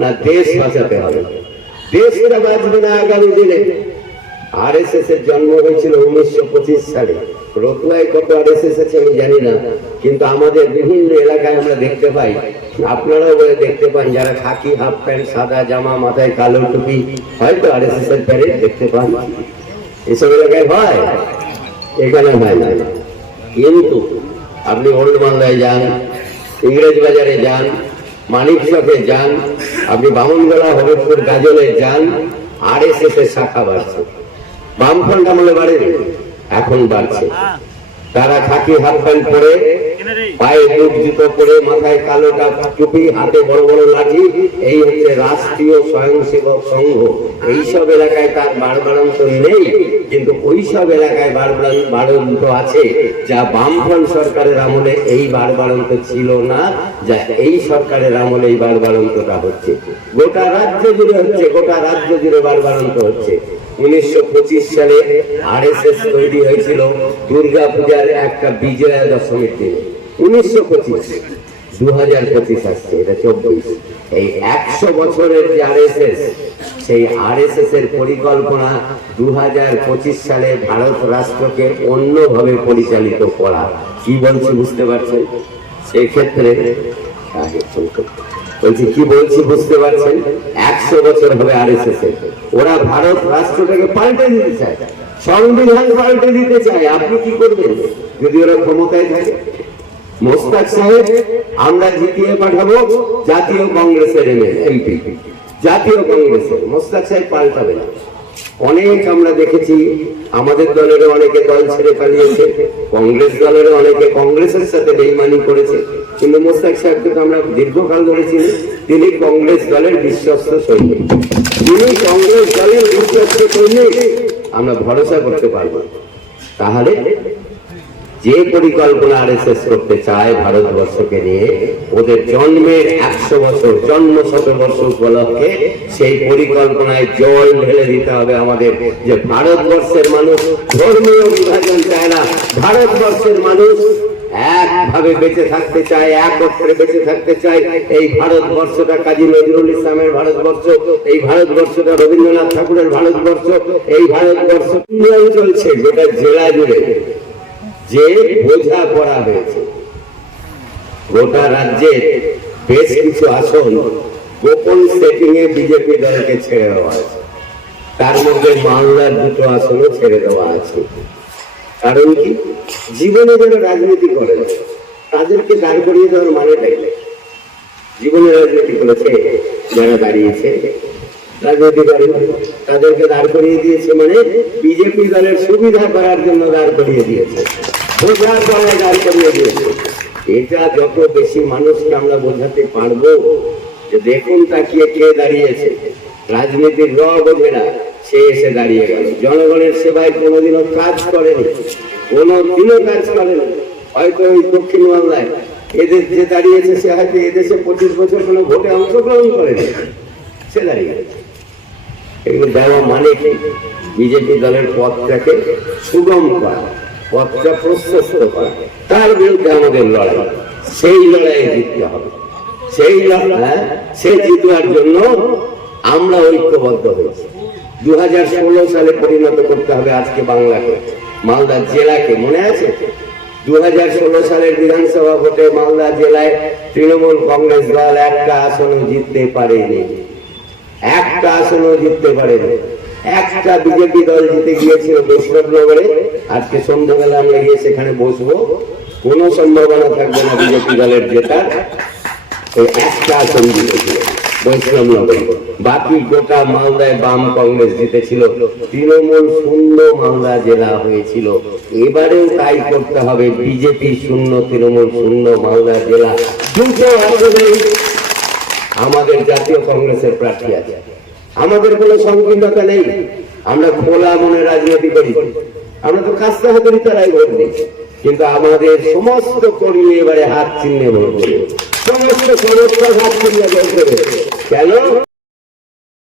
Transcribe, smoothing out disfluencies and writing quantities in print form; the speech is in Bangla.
না দেশ বাঁচাতে হবে। দেশটা বাঁচবে না আগামী দিনে। আরএসএস এর জন্ম হয়েছিল 1925 সালে। রতুয়ায় কত আরএসএস আছে আমি জানি না, কিন্তু আমাদের বিভিন্ন এলাকায় আমরা দেখতে পাই, আপনারাও বলে দেখতে পান, যারা খাকি হাফ প্যান্ট, সাদা জামা, মাথায় কালো টুপি, হয়তো আরএসএস এর প্যারেড দেখতে পান। এসব এলাকায় হয়, এখানে হয় না। কিন্তু আপনি ওল্ড মালদায় যান, ইংরেজ বাজারে যান, মানিক চকে যান, আপনি বামনগোলা, হবিবপুর, গাজলে যান, আরএসএস এর শাখা বাড়ছে। বামফ্রন্ট আমলে বাড়েনি, এখন বাড়ছে। তারা খাকি হাফ প্যান্ট পরে, পায়ে বুট জুতো পরে, মাথায় কালো টুপি, হাতে বড় বড় লাঠি, এই হচ্ছে রাষ্ট্রীয় স্বয়ংসেবক সংঘ। এইসব এলাকায় তার বাড়বাড়ন্ত নেই, কিন্তু ওইসব এলাকায় বাড়বাড়ন্ত আছে যা বামফ্রন্ট সরকারের আমলে এই বাড়বাড়ন্ত ছিল না, যা এই সরকারের আমলে এই বাড়বাড়ন্তটা হচ্ছে। গোটা রাজ্য জুড়ে হচ্ছে, গোটা রাজ্য জুড়ে বাড়বাড়ন্ত হচ্ছে। 1925 সালে আরএসএস তৈরি হয়েছিল দুর্গা পূজার একটা বিজয়া দশমীর দিনে। 1925, 2025 আসছে, এটা 24। এই 100 বছরের যে আরএসএস, সেই আরএসএস এর পরিকল্পনা 2025 সালে ভারত রাষ্ট্রকে অন্যভাবে পরিচালিত করা। কি বলছি বুঝতে পারছেন? সেই ক্ষেত্রে বলছি, কি বলছি বুঝতে পারছেন? 100 বছর হবে আরএসএস এর। ওরা ভারত রাষ্ট্রটাকে পাল্টে দিতে চায়, সংবিধান পাল্টে দিতে চায়। আপনি কি করবেন যদি ওরা ক্ষমতায় থাকে? মোস্তাক সাহেব আমরা জিতিয়ে পাঠাবো জাতীয় কংগ্রেসের এমপি, জাতীয় কংগ্রেসের। মোস্তাক সাহেব পাল্টাবে না। অনেক আমরা দেখেছি, আমাদের দলেরও অনেকে দল ছেড়ে পালিয়েছে, কংগ্রেস দলেরও অনেকে কংগ্রেসের সাথে বেইমানি করেছে, কিন্তু মোস্তাক সাহেবকে তো আমরা দীর্ঘকাল ধরে চিনি। তিনি কংগ্রেস দলের বিশ্বস্ত সৈনিক, তিনি কংগ্রেস দলের বিশ্বস্ত সৈনিক, আমরা ভরসা করতে পারবো। তাহলে যে পরিকল্পনা আরএসএস করতে চায় ভারতবর্ষকে নিয়ে, ওদের জন্মের 100 বছর, জন্ম 100 বর্ষ উপলক্ষে সেই পরিকল্পনায় জল ঢেলে দিতে হবে আমাদের। যে ভারতবর্ষের মানুষ ধর্মীয় বিভাজন চায় না, ভারতবর্ষের মানুষ একভাবে বেঁচে থাকতে চায়, একত্রে বেঁচে থাকতে চায়। এই ভারতবর্ষটা কাজী নজরুল ইসলামের ভারতবর্ষ, এই ভারতবর্ষটা রবীন্দ্রনাথ ঠাকুরের ভারতবর্ষ। এই ভারতবর্ষ চলছে গোটা জেলা জুড়ে যে বোঝা পড়া হয়েছে। গোটা রাজ্যের বেশ কিছু আসন গোপন সেটিং এ বিজেপি দলকে ছেড়ে দেওয়া আছে, তার মধ্যে মালদার 2টো আসনও ছেড়ে দেওয়া আছে। কারণ কি? জীবনে যারা রাজনীতি করে তাদেরকে দাঁড় করিয়ে দেওয়ার মানেটাই, জীবনে রাজনীতি করেছে যারা দাঁড়িয়েছে, রাজনীতিকারী তাদেরকে দাঁড় করিয়ে দিয়েছে, মানে বিজেপি দলের সুবিধা করার জন্য দাঁড় করিয়ে দিয়েছে, বোঝার পরে দাঁড় করিয়ে দিয়েছে। এটা যত বেশি মানুষকে আমরা বোঝাতে পারবো যে দেখুন তাকিয়ে কে দাঁড়িয়েছে, রাজনীতির র বোঝে না, সে এসে দাঁড়িয়ে গেল। জনগণের সেবায় কোনোদিনও কাজ করেনি, কোনোদিনও কাজ করেনি। হয়তো ওই দক্ষিণ বাংলায় এদের যে দাঁড়িয়েছে, সে হয়তো এদেশে 25 বছর কোনো ভোটে অংশগ্রহণ করেনি, সে দাঁড়িয়ে গেছে। এগুলো দেওয়া মানে কি? বিজেপি দলের পথটাকে সুগম করা, পথটা প্রশস্ত করা, তার বিরুদ্ধে আমাদের লড়াই। সেই লড়াইয়ে জিততে হবে। সেই লড়াই, সে জিতবার জন্য আমরা ঐক্যবদ্ধ হয়েছি। 2016 সালে পরিণত করতে হবে আজকে বাংলাকে, মালদা জেলাকে। মনে আছে 2016 সালের বিধানসভা ভোটে মালদা জেলায় তৃণমূল কংগ্রেস দল একটা আসনও জিততে পারেনি, একটা আসনও জিততে পারেনি। একটা বিজেপি দল জিতে গিয়েছিল বৈষ্ণবনগরে। আজকে সন্ধ্যাবেলা আমরা গিয়ে সেখানে বসবো, কোন সম্ভাবনা থাকবে না বিজেপি দলের জেতার। ওই একটা আসন জিতেছিল বৈষ্ণবনগরে, বাকি গোটা মালদায় বাম কংগ্রেস জিতেছিল। তৃণমূল শূন্য মালদা জেলা হয়েছিল। এবারেও তাই করতে হবে, বিজেপি শূন্য, তৃণমূল শূন্য মালদা জেলা। দুটো আসনে আমাদের জাতীয় কংগ্রেসের প্রার্থী আছে। আমাদের কোনো সংকীর্ণতা নেই, আমরা খোলা মনে রাজনীতি করি। আমরা তো কাস্তে হাতুড়ি তারাই ভোট দিই, কিন্তু আমাদের সমস্ত কর্মী এবারে হাত চিহ্নে ভোট দেবে, সমস্ত সমস্ত হাত চিহ্নে ভোট দেবে। কেন?